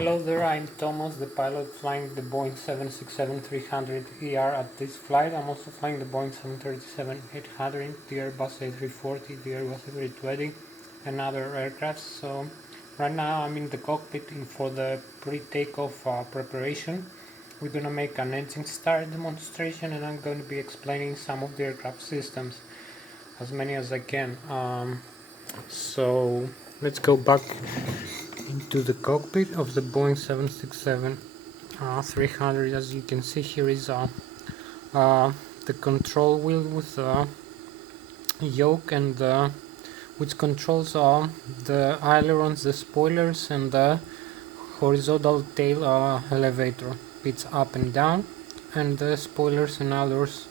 Hello there, I'm Thomas, the pilot flying the Boeing 767-300ER at this flight. I'm also flying the Boeing 737-800, the Airbus A340, the Airbus A320 and other aircraft. So right now I'm in the cockpit for the pre-takeoff preparation. We're gonna make an engine start demonstration and I'm going to be explaining some of the aircraft systems, as many as I can. So let's go back into the cockpit of the Boeing 767-300. As you can see, here is the control wheel with the yoke and which controls the ailerons, the spoilers, and the horizontal tail elevator. It's up and down, and the spoilers and ailerons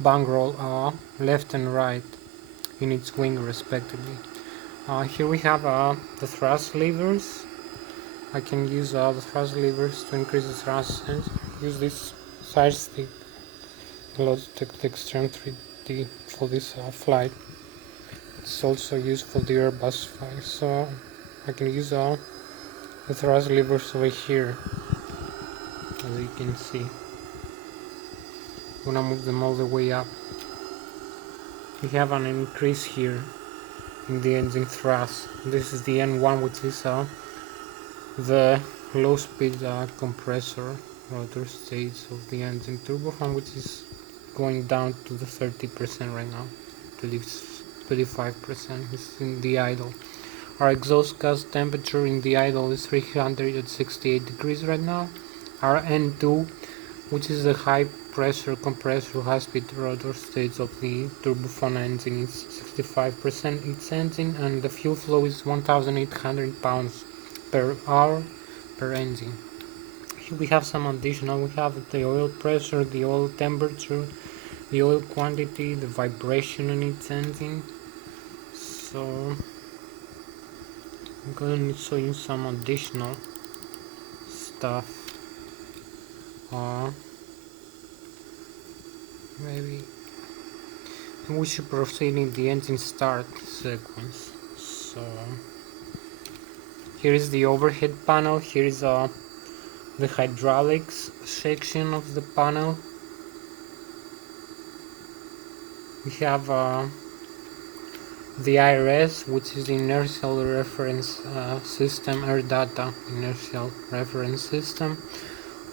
bang roll left and right in its wing respectively. Here we have the thrust levers. I can use the thrust levers to increase the thrust and use this side stick, Logitech Extreme 3D, for this flight. It's also used for the Airbus flight, so I can use the thrust levers over here, as you can see. I'm gonna move them all the way up. We have an increase here in the engine thrust. This is the N1, which is the low speed compressor rotor stage of the engine turbofan, which is going down to the 30% right now. 25% is in the idle. Our exhaust gas temperature in the idle is 368 degrees right now. Our N2, which is the high pressure compressor high speed rotor stage of the turbofan engine, is 65% its engine, and the fuel flow is 1,800 pounds per hour per engine. Here we have some additional. We have the oil pressure, the oil temperature, the oil quantity, the vibration in its engine. So I'm going to show you some additional stuff. Maybe we should proceed in the engine start sequence. So here is the overhead panel. Here is the hydraulics section of the panel. We have the IRS, which is the inertial reference system, air data inertial reference system.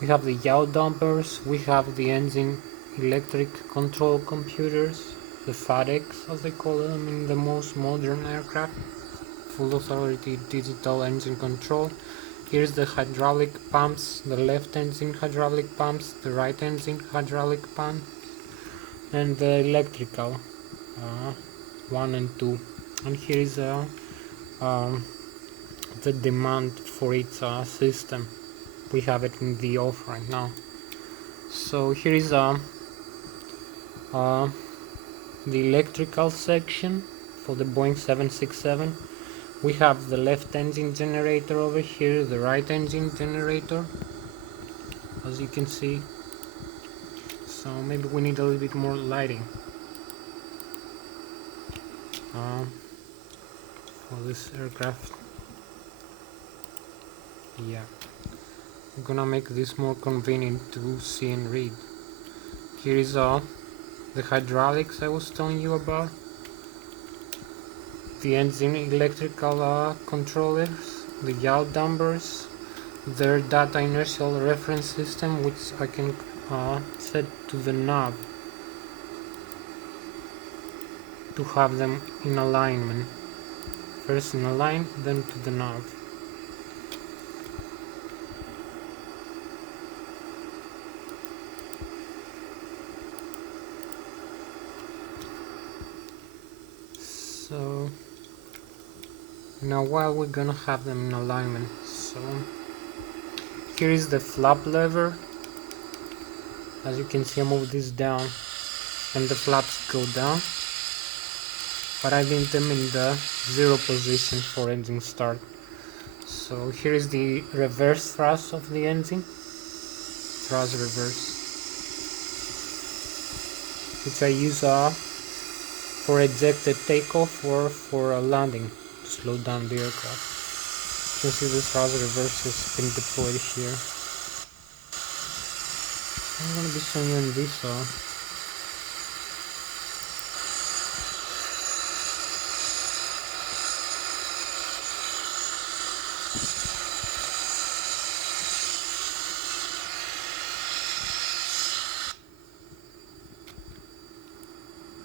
We have the yaw dampers. We have the engine electric control computers, the FADECs as they call them in the most modern aircraft, full authority digital engine control. Here's the hydraulic pumps, the left engine hydraulic pumps, the right engine hydraulic pumps, and the electrical 1 and 2. And here is the demand for each system. We have it in the off right now. So here is the electrical section for the Boeing 767. We have the left engine generator over here, the right engine generator, as you can see. So maybe we need a little bit more lighting for this aircraft. Yeah, I'm gonna make this more convenient to see and read. Here is the hydraulics I was telling you about, the engine electrical controllers, the yaw dampers, their data inertial reference system, which I can set to the knob to have them in alignment. First in a line, then to the knob. So now while we're gonna have them in alignment, so here is the flap lever. As you can see, I move this down and the flaps go down, but I leave them in the 0 position for engine start. So here is the reverse thrust of the engine, thrust reverse, which I use for ejected takeoff or for a landing to slow down the aircraft. You can see the thrust reverse has been deployed here. I'm gonna be showing you in this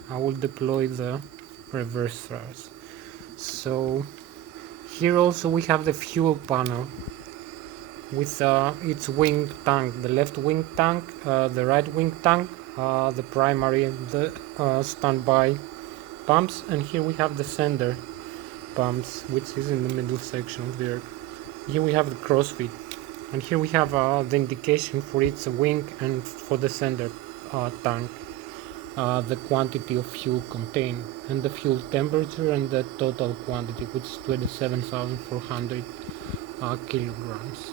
I will deploy the reverse thrust. So here also we have the fuel panel with its wing tank, the left wing tank, the right wing tank, the primary and the standby pumps, and here we have the sender pumps, which is in the middle section of the aircraft. Here we have the crossfeed, and here we have the indication for its wing and for the sender tank, the quantity of fuel contained, and the fuel temperature, and the total quantity, which is 27,400 kilograms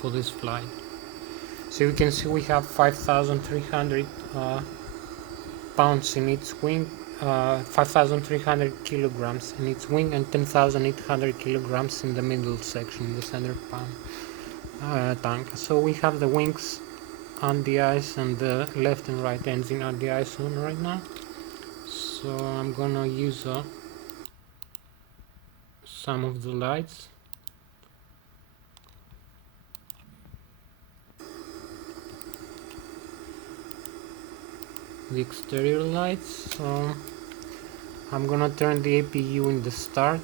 for this flight. So you can see we have 5,300 pounds in its wing, 5,300 kilograms in its wing, and 10,800 kilograms in the middle section, the center tank. So we have the wings on the ice and the left and right engine on the ice on right now. So I'm gonna use some of the lights. The exterior lights. So I'm gonna turn the APU in the start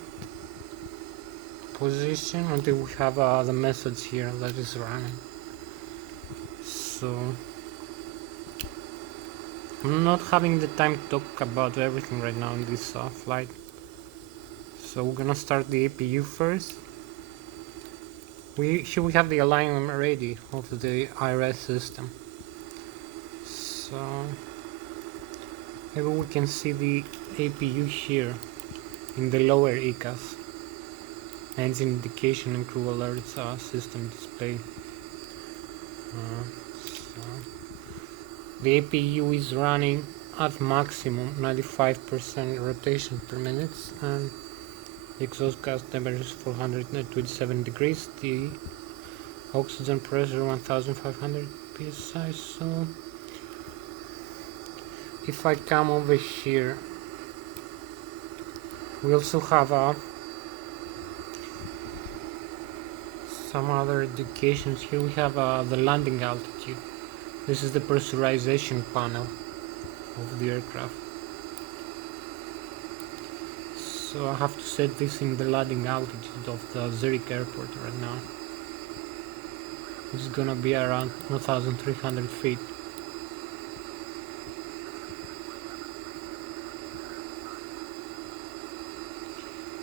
position until we have the message here that is running. So I'm not having the time to talk about everything right now in this flight. So we're gonna start the APU first. Here we have the alignment ready of the IRS system. So maybe we can see the APU here in the lower ECAS, engine indication and crew alerts system display. So the APU is running at maximum 95% rotation per minute, and the exhaust gas temperature is 427 degrees, the oxygen pressure 1500 psi. So if I come over here, we also have some other indications. Here we have the landing altitude. This is the pressurization panel of the aircraft. So I have to set this in the landing altitude of the Zurich airport right now. It's gonna be around 1,300 feet.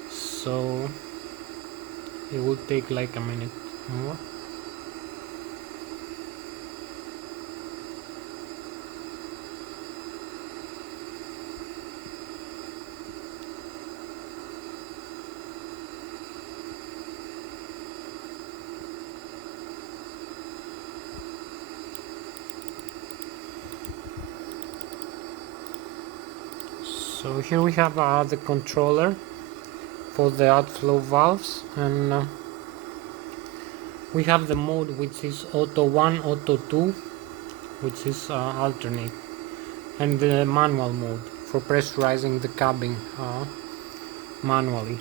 So it will take like a minute more. So here we have the controller for the outflow valves, and we have the mode which is auto 1, auto 2, which is alternate, and the manual mode for pressurizing the cabin manually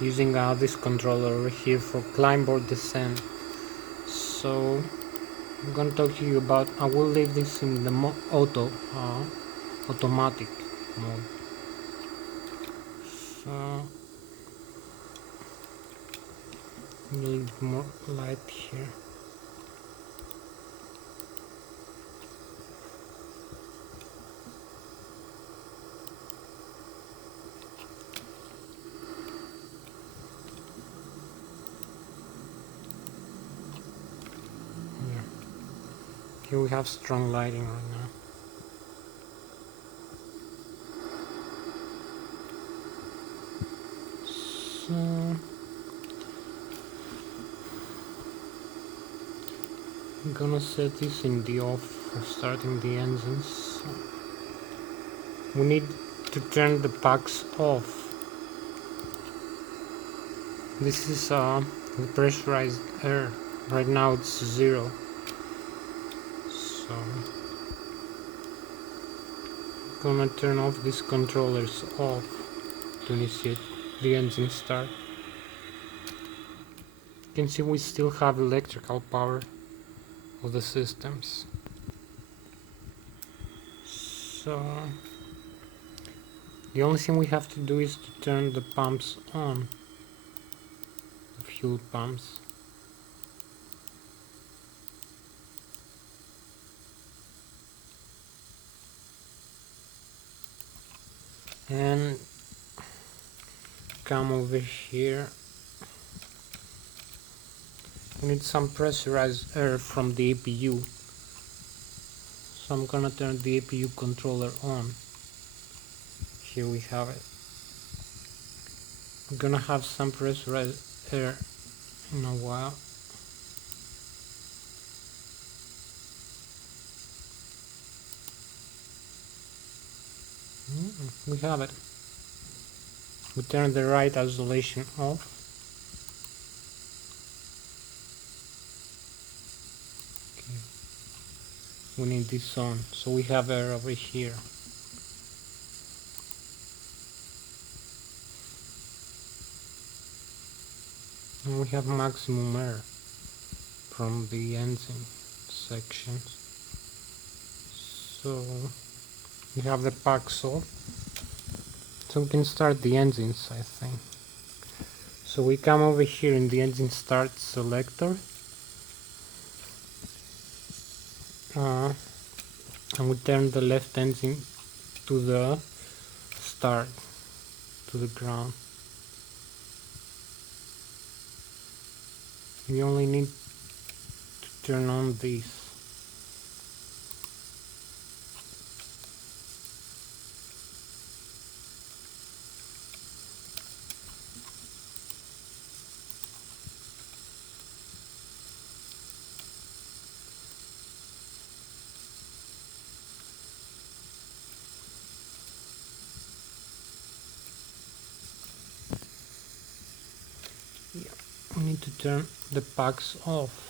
using this controller over here for climb or descent. So I'm going to talk to you about, I will leave this in the automatic mode. So a little more light here. Here we have strong lighting right now. So I'm gonna set this in the off for starting the engines. So we need to turn the packs off This is the pressurized air. Right now it's 0. So I'm gonna turn off these controllers off to initiate the engine start. You can see we still have electrical power of the systems. So the only thing we have to do is to turn the pumps on, the fuel pumps. And come over here. We need some pressurized air from the APU. So I'm gonna turn the APU controller on. Here we have it. We're gonna have some pressurized air in a while. We have it. We turn the right isolation off. Okay. We need this on, so we have air over here. And we have maximum air from the engine section. So we have the packs off. So we can start the engines, I think. So we come over here in the engine start selector. And we turn the left engine to the start, to the ground. We only need to turn on these. We need to turn the packs off.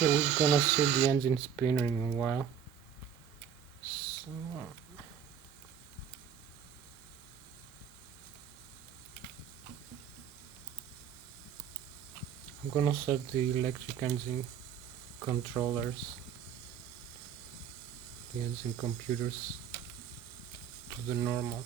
Okay, we're gonna see the engine spinning in a while. So I'm gonna set the electric engine controllers, the engine computers, to the normal.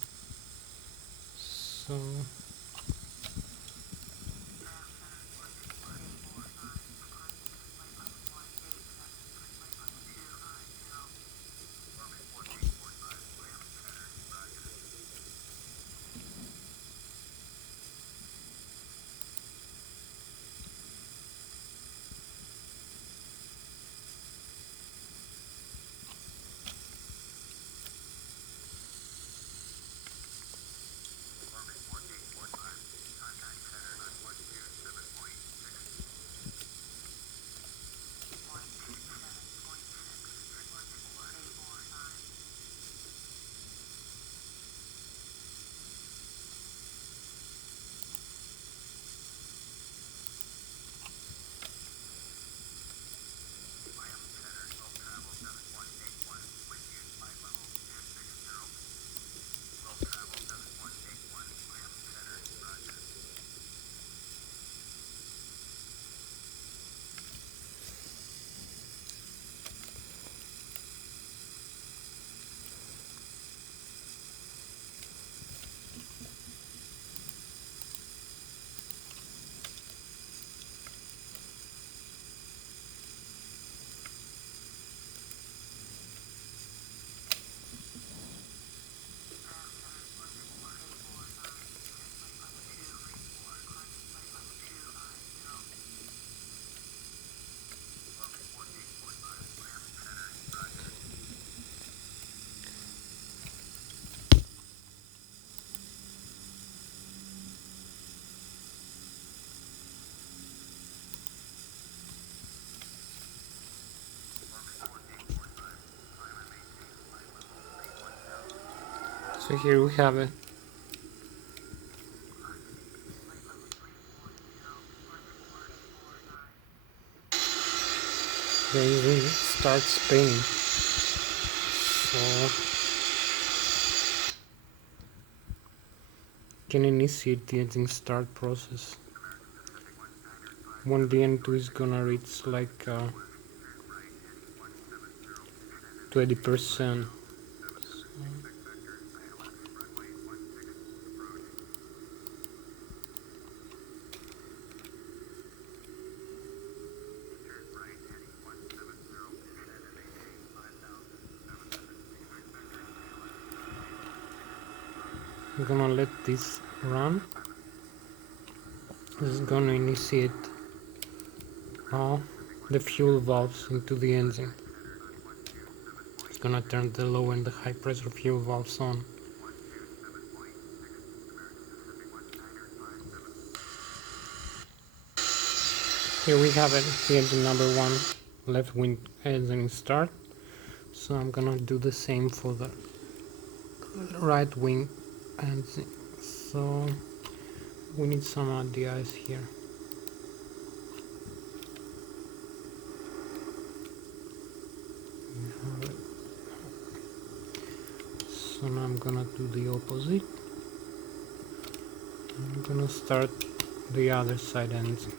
So here we have it. The engine starts spinning. So can initiate the engine start process when the N2 is gonna reach like 20%. I'm gonna let this run. This is gonna initiate all the fuel valves into the engine. It's gonna turn the low and the high pressure fuel valves on. Here we have it, the engine number 1 left wing engine start. So I'm gonna do the same for the right wing engine. So we need some RDIs here. So now I'm gonna do the opposite. I'm gonna start the other side engine.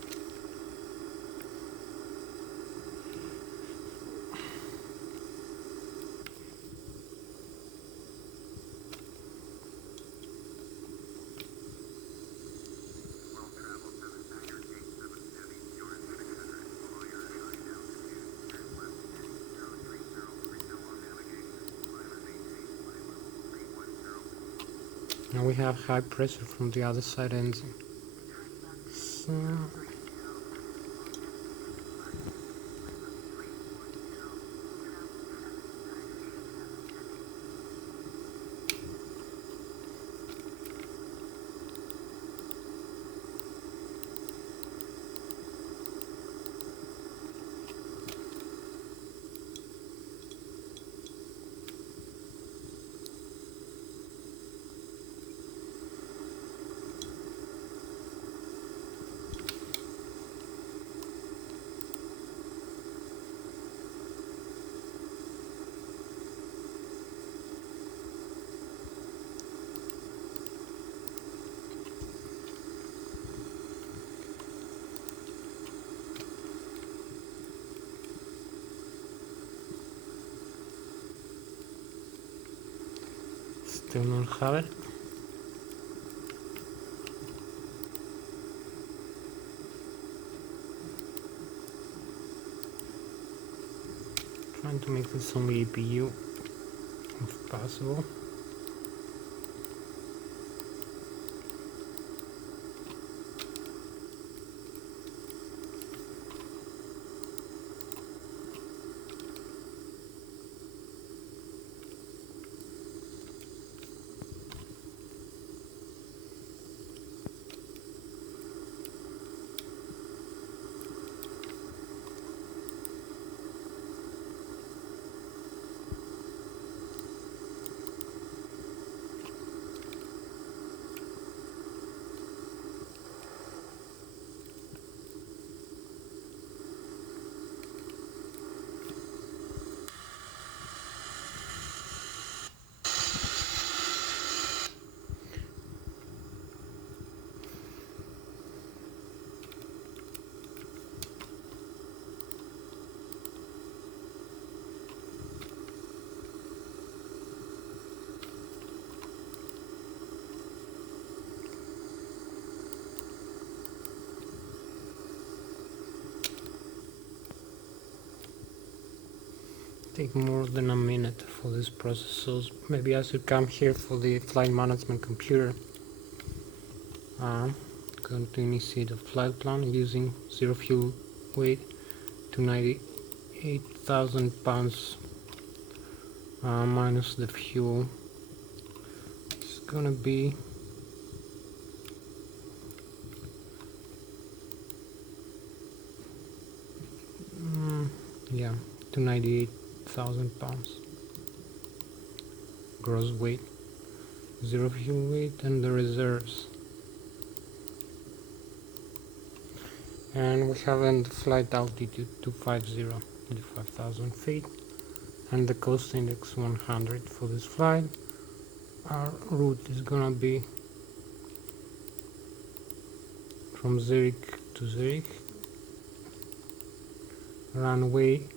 Now we have high pressure from the other side engine. So Still not have it. Trying to make this on the APU if possible. Take more than a minute for this process, so maybe I should come here for the flight management computer. Going to initiate a flight plan using 0 fuel weight to 98,000 pounds minus the fuel. It's gonna be yeah, to 98,000 pounds gross weight, 0 fuel weight, and the reserves. And we have in the flight altitude 250, 85,000 feet, and the coast index 100 for this flight. Our route is gonna be from Zurich to Zurich, runway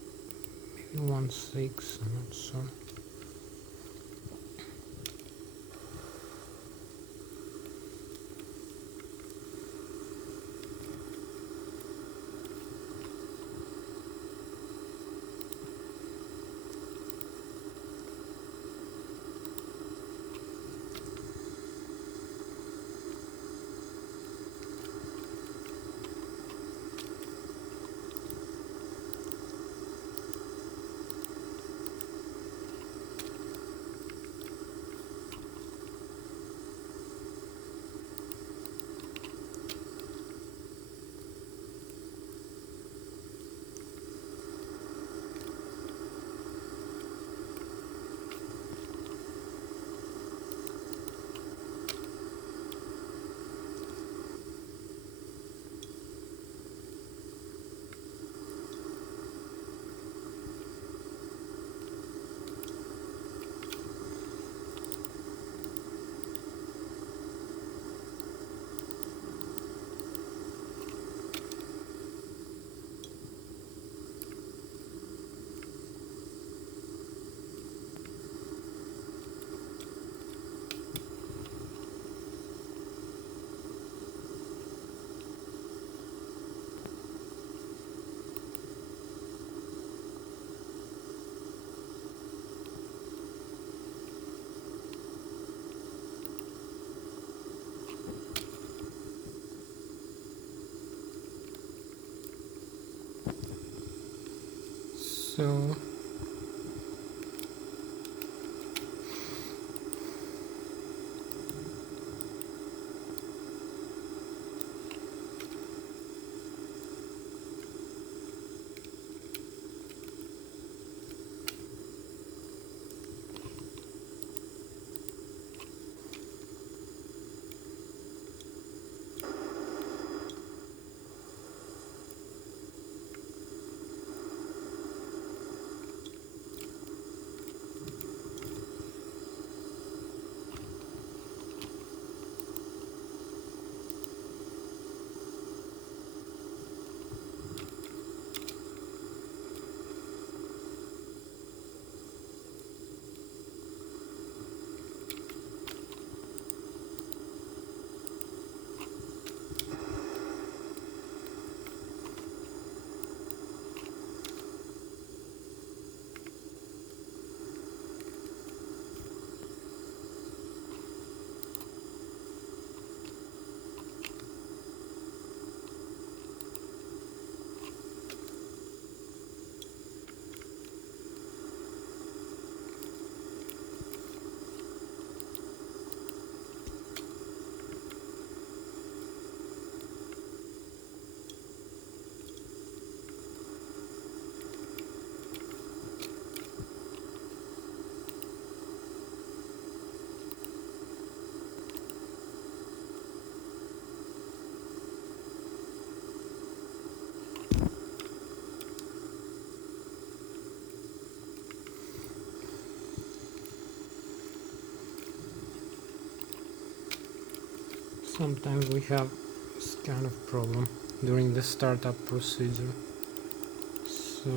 maybe 16, I'm not sure. So Sometimes we have this kind of problem during the startup procedure. So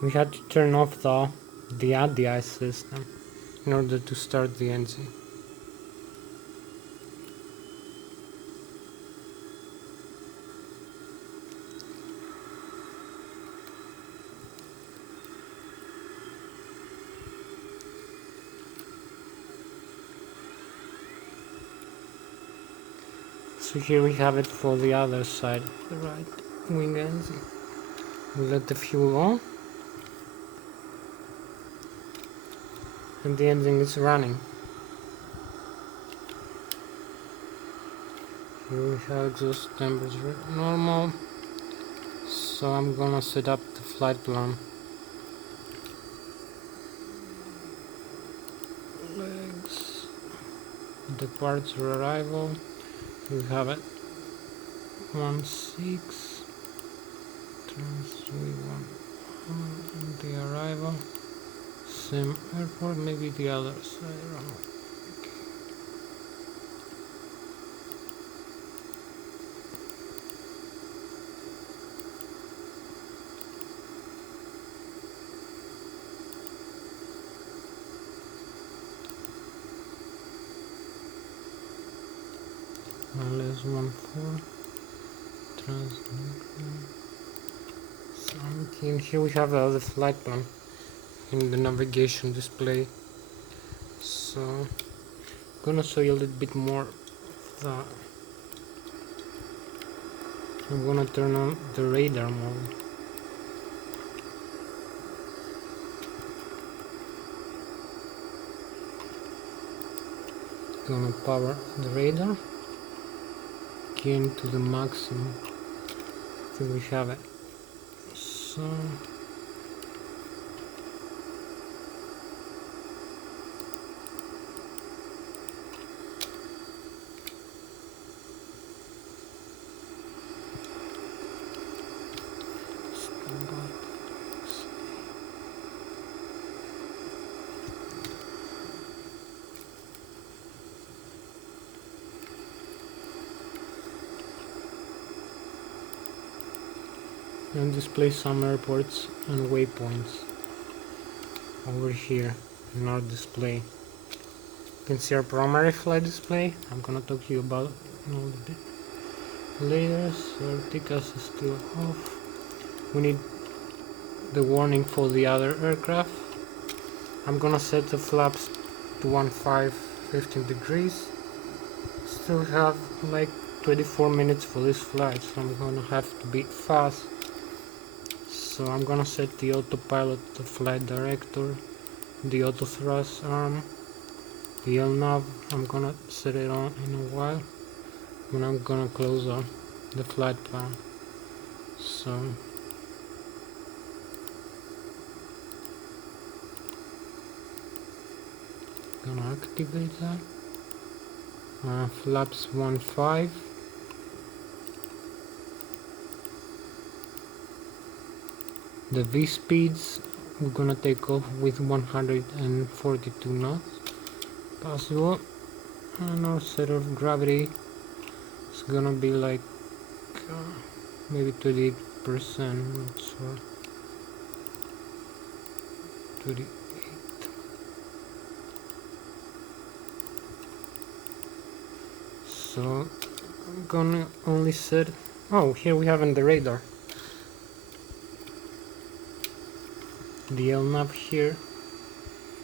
we had to turn off the ADI system in order to start the engine. So here we have it for the other side, the right wing engine. We let the fuel on, and the engine is running. Here we have exhaust temperature normal, so I'm gonna set up the flight plan. Legs, departure arrival, we have it 16, trans 1 and the arrival, same airport, maybe the other side, I don't know. Lszh 14, trans 17. Here we have the flight plan in the navigation display. So I'm gonna show you a little bit more. I'm gonna turn on the radar mode. Gonna power the radar again to the maximum. I think we have it. So and display some airports and waypoints over here in our display. You can see our primary flight display. I'm gonna talk to you about it a little bit later. So our TCAS is still off. We need the warning for the other aircraft. I'm gonna set the flaps to 15 degrees. Still have like 24 minutes for this flight, so I'm gonna have to be fast. So I'm gonna set the autopilot, the flight director, the auto thrust arm, the LNAV. I'm gonna set it on in a while when I'm gonna close on the flight plan. So gonna activate that. Flaps 15. The V speeds, we're gonna take off with 142 knots possible, and our center of gravity is gonna be like maybe 28%, not sure, 28. So I'm gonna only set, oh, here we have in the radar. the LNAV here.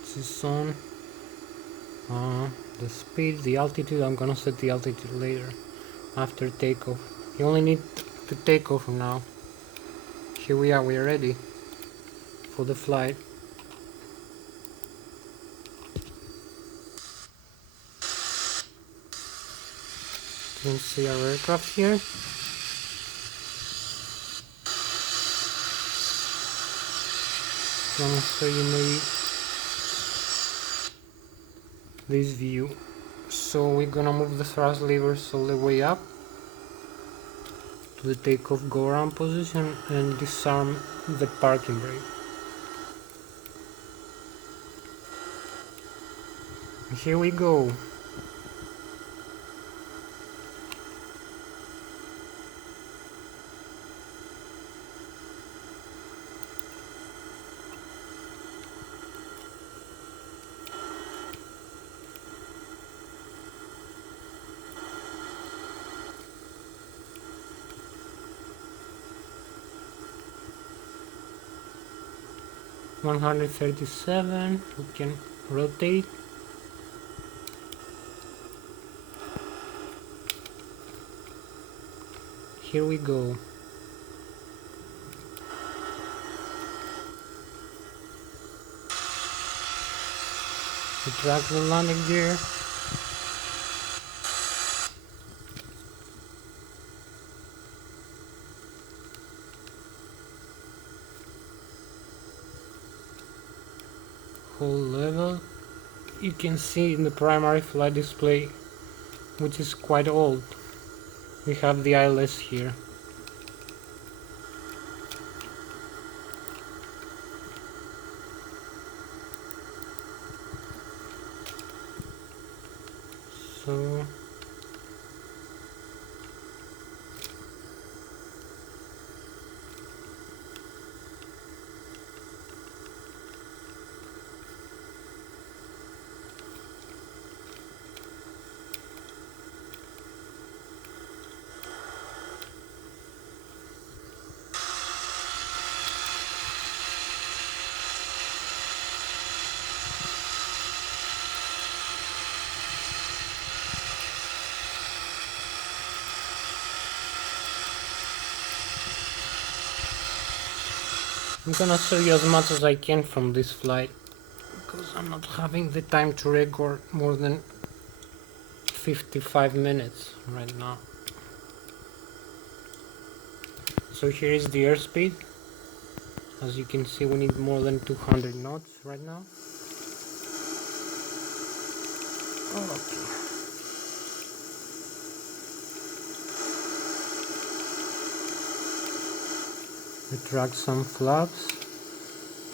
It's on. The speed, the altitude, I'm gonna set the altitude later after takeoff. You only need to take off now. Here we are ready for the flight. You can see our aircraft here. Gonna show you maybe this view. So we're gonna move the thrust levers all the way up to the takeoff go around position and disarm the parking brake. Here we go. (137), we can rotate. Here we go. Retract the landing gear. Hold level. You can see in the primary flight display, which is quite old, we have the Lszh here. So I'm gonna show you as much as I can from this flight, because I'm not having the time to record more than 55 minutes right now. So here is the airspeed. As you can see, we need more than 200 knots right now. Okay. Retract some flaps.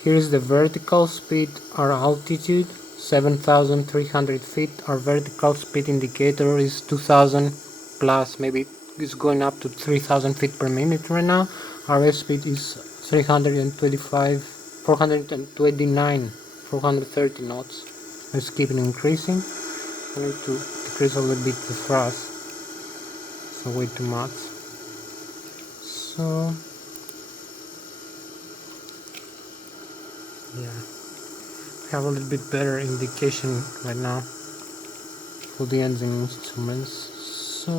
Here is the vertical speed, our altitude 7,300 feet. Our vertical speed indicator is 2,000 plus, maybe it's going up to 3,000 feet per minute right now. Our airspeed is 325, 429, 430 knots. Let's keep it increasing. I need to decrease a little bit the thrust. It's way too much. So yeah, we have a little bit better indication right now for the engine instruments. So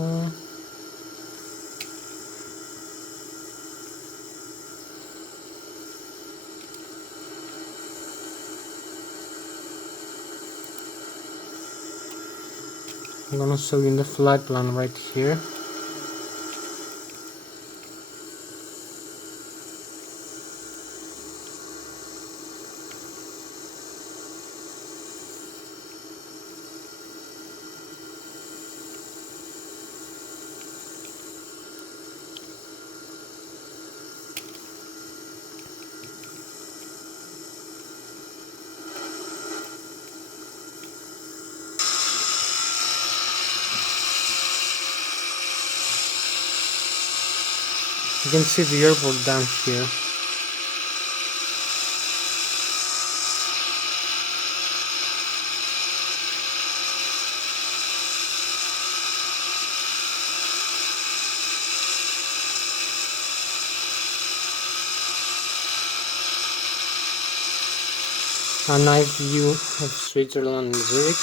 I'm gonna show you in the flight plan right here. You can see the airport down here. A nice view of Switzerland and Zurich.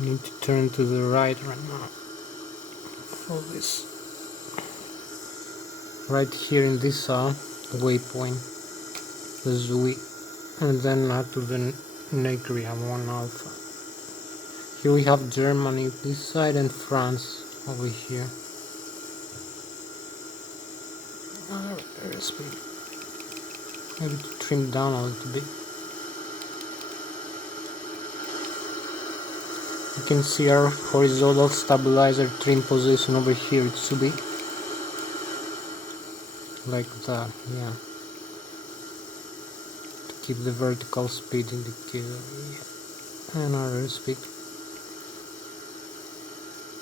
Need to turn to the right now for this. Right here in this waypoint, the Zui, and then to the Negria 1 Alpha. Here we have Germany this side and France over here. Speed. Maybe to trim down a little bit. You can see our horizontal stabilizer trim position over here. It should be like that, yeah. To keep the vertical speed indicator, yeah. And our airspeed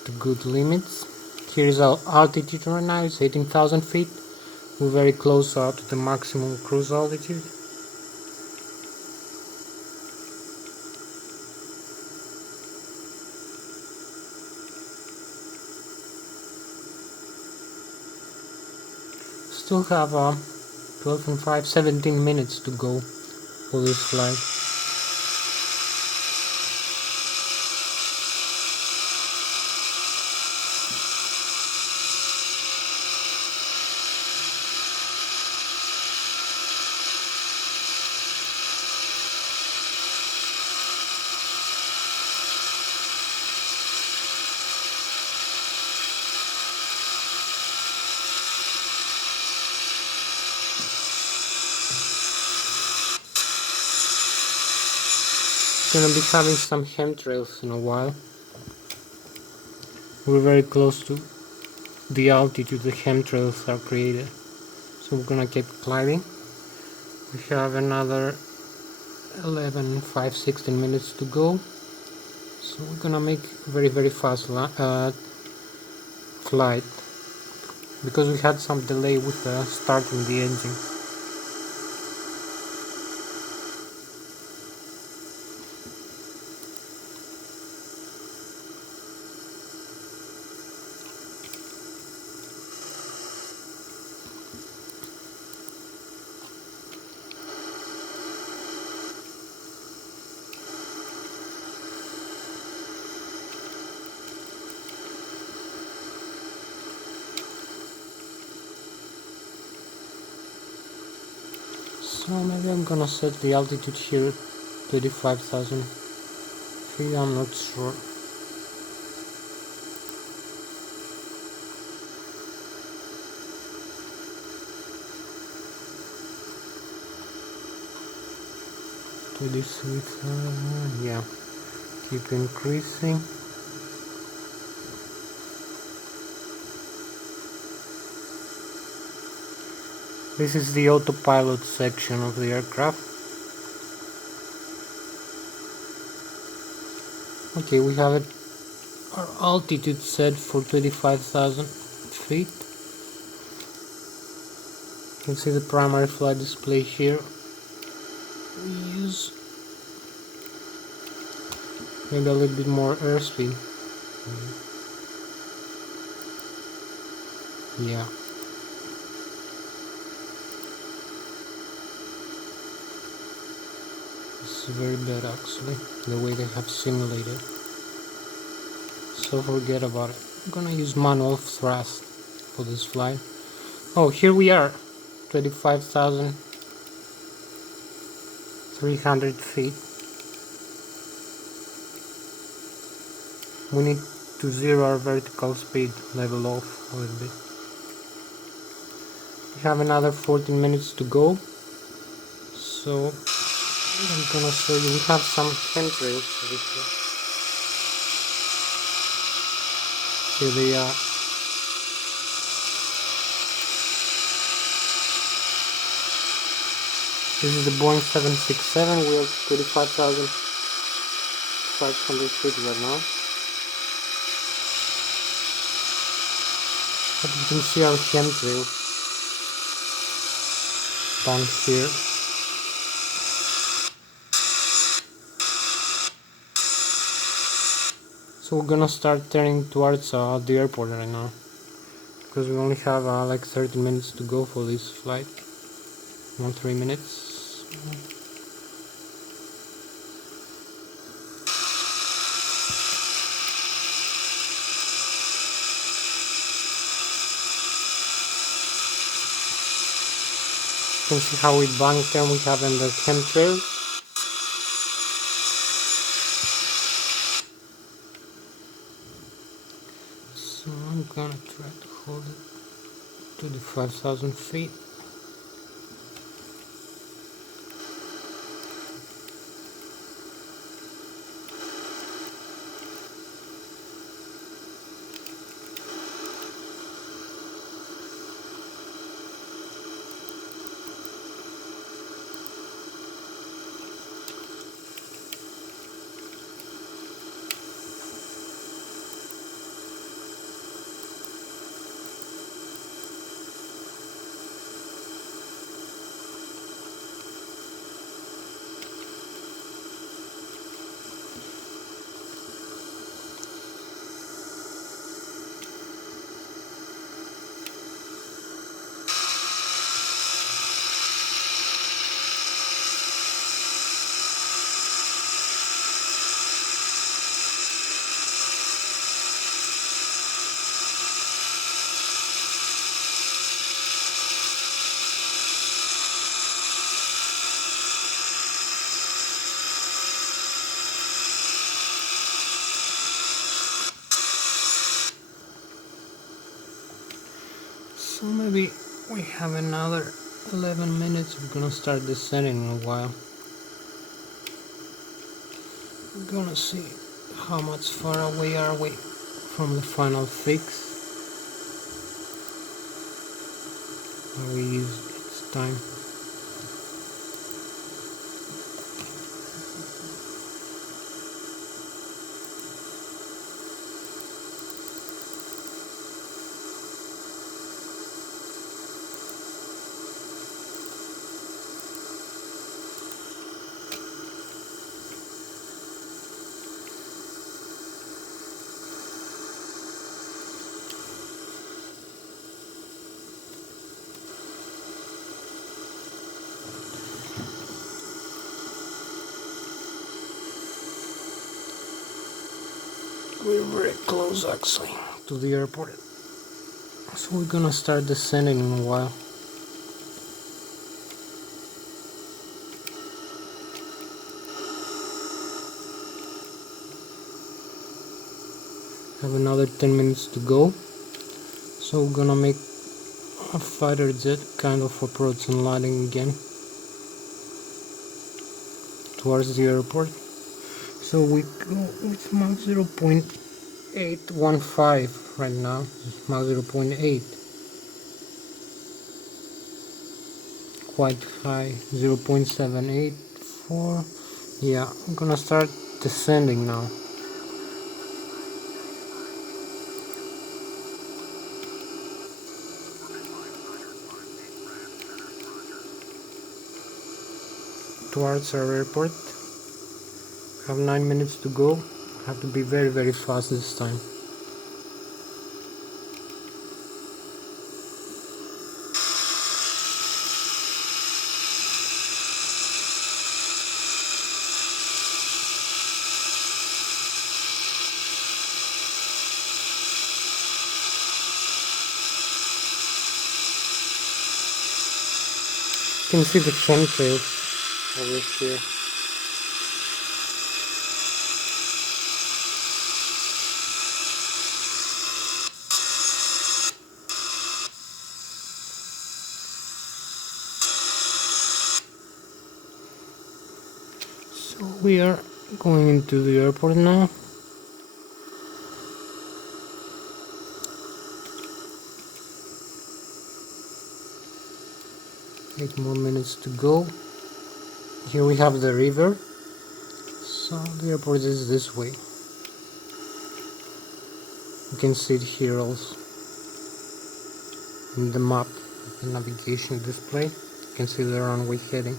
to good limits. Here is our altitude right now. It's 18,000 feet. We're very close to the maximum cruise altitude. Still have 12 and 5, 17 minutes to go for this flight. Gonna be having some chemtrails in a while. We're very close to the altitude the chemtrails are created, so we're gonna keep climbing. We have another 11, 5, 16 minutes to go, so we're gonna make very fast flight because we had some delay with starting the engine. So maybe I'm gonna set the altitude here at 35,000 feet, I'm not sure. Yeah, keep increasing. This is the autopilot section of the aircraft. Okay, we have it, our altitude set for 25,000 feet. You can see the primary flight display here. We use maybe a little bit more airspeed. Yeah. It's very bad actually, the way they have simulated. So forget about it. I'm gonna use manual thrust for this flight. Oh, here we are, 25,300 feet. We need to zero our vertical speed, level off a little bit. We have another 14 minutes to go. So I'm gonna show you, we have some chemtrails over here. Here they are. This is the Boeing 767, we are 35,500 feet right now. But you can see our chemtrail down here. So we're gonna start turning towards the airport right now, because we only have like 30 minutes to go for this flight. 3 minutes. You can see how we banked and we have in the chemtrail. So I'm gonna try to hold it to the 5,000 feet. So maybe we have another 11 minutes. We're gonna start descending in a while. We're gonna see how much far away are we from the final fix. We use its time. We're very close actually to the airport. So we're gonna start descending in a while. Have another 10 minutes to go. So we're gonna make a fighter jet kind of approach and landing again towards the airport. So we go with Mach 0.815 right now. Mach 0.8. Quite high. 0.784. Yeah, I'm gonna start descending now. Towards our airport. Have 9 minutes to go. Have to be very fast this time. You can see the chemtrails over here. So we are going into the airport now. Eight more minutes to go. Here we have the river. So the airport is this way. You can see it here also in the map, the navigation display. You can see the runway heading.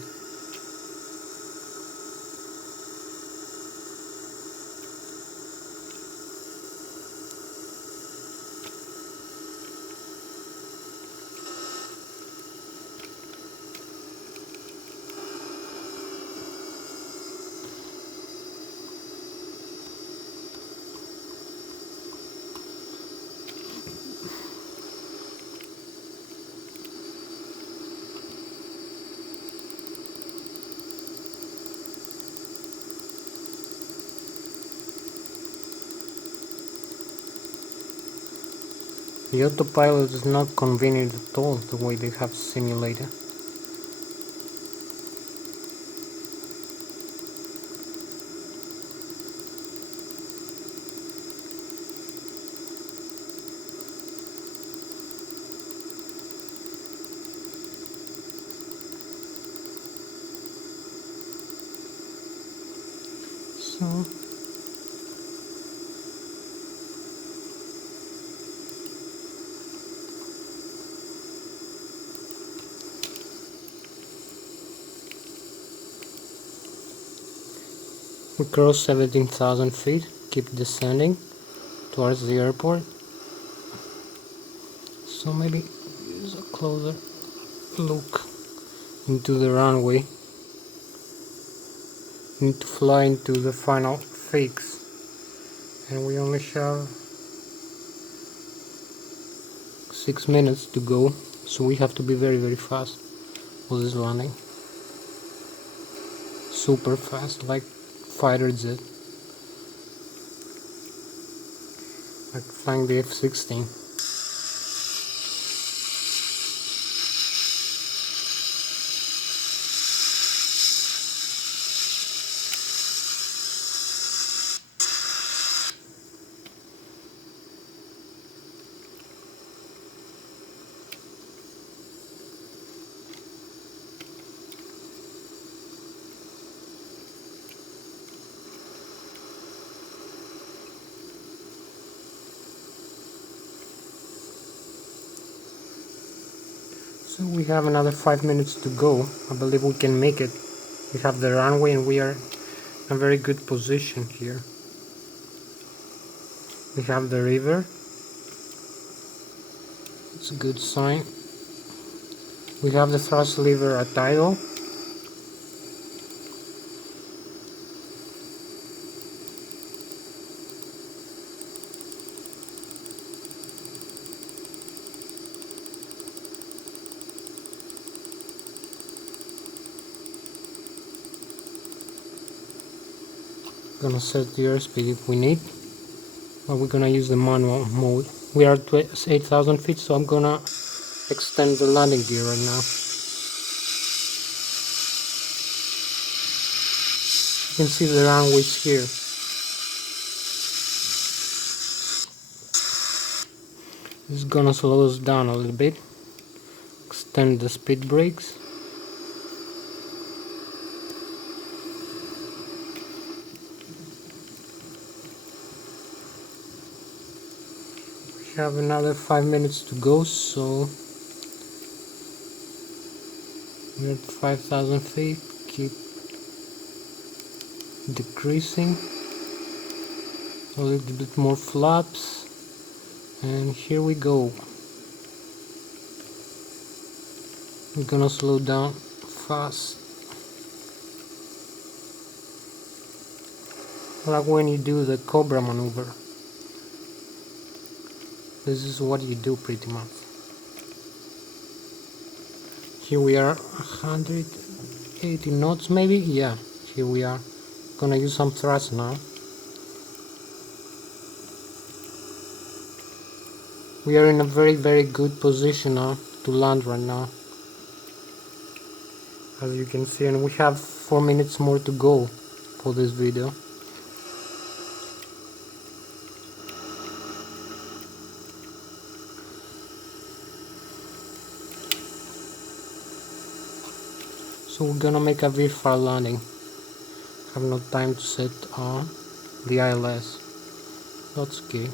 The autopilot is not convenient at all the way they have simulated. So we cross 17,000 feet, keep descending towards the airport. So maybe use a closer look into the runway. Need to fly into the final fix, and we only have 6 minutes to go, so we have to be very fast for this landing. Super fast, like fighter jet, like flying the F-16. So we have another 5 minutes to go. I believe we can make it. We have the runway and we are in a very good position here. We have the river. It's a good sign. We have the thrust lever at idle. Gonna set the airspeed if we need, but we're gonna use the manual mode. We are at 8,000 feet, so I'm gonna extend the landing gear right now. You can see the runways here. This is gonna slow us down a little bit. Extend the speed brakes. We have another 5 minutes to go, so we're at 5,000 feet. Keep decreasing. A little bit more flaps, and here we go. We're gonna slow down fast, like when you do the Cobra maneuver. This is what you do pretty much. Here we are, 180 knots maybe? Yeah, here we are. Gonna use some thrust now. We are in a very good position now to land right now, as you can see, and we have 4 minutes more to go for this video. So we're gonna make a VFR landing. Have no time to set on the ILS. That's okay.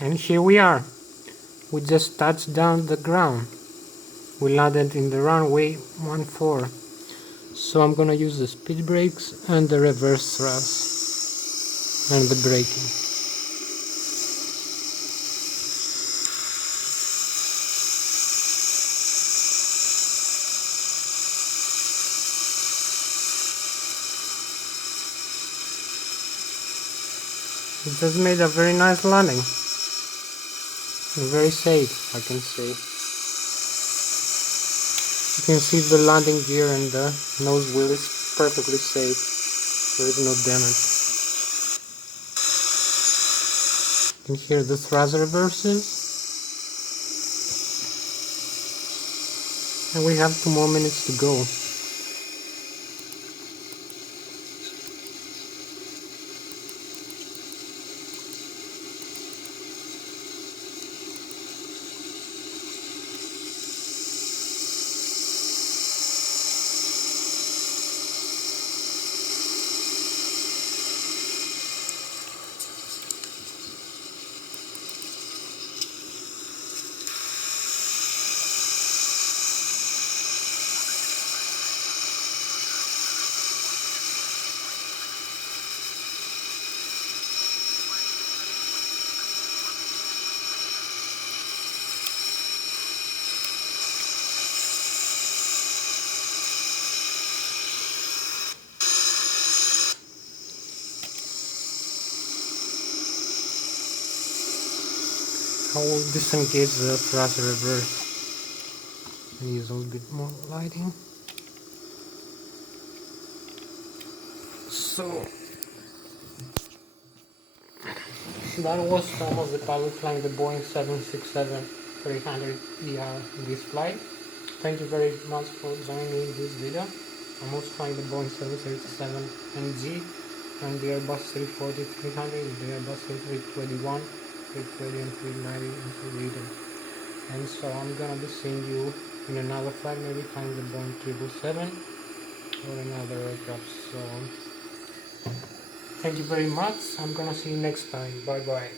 And here we are. We just touched down the ground. We landed in the runway 14. So I'm gonna use the speed brakes and the reverse thrust and the braking. It just made a very nice landing. Very safe, I can say. You can see the landing gear and the nose wheel is perfectly safe. There is no damage. You can hear the thrust reverses. And we have 2 more minutes to go. I will disengage the thrust reverse and use a little bit more lighting. So that was Thomas the pilot flying the Boeing 767-300ER this flight. Thank you very much for joining me in this video. I'm also flying the Boeing 737NG and the Airbus 340-300, the Airbus 321, 320 and 390 and 380. And so I'm gonna be seeing you in another flight, maybe flying the Boeing 777 or another aircraft. So thank you very much. I'm gonna see you next time. Bye bye.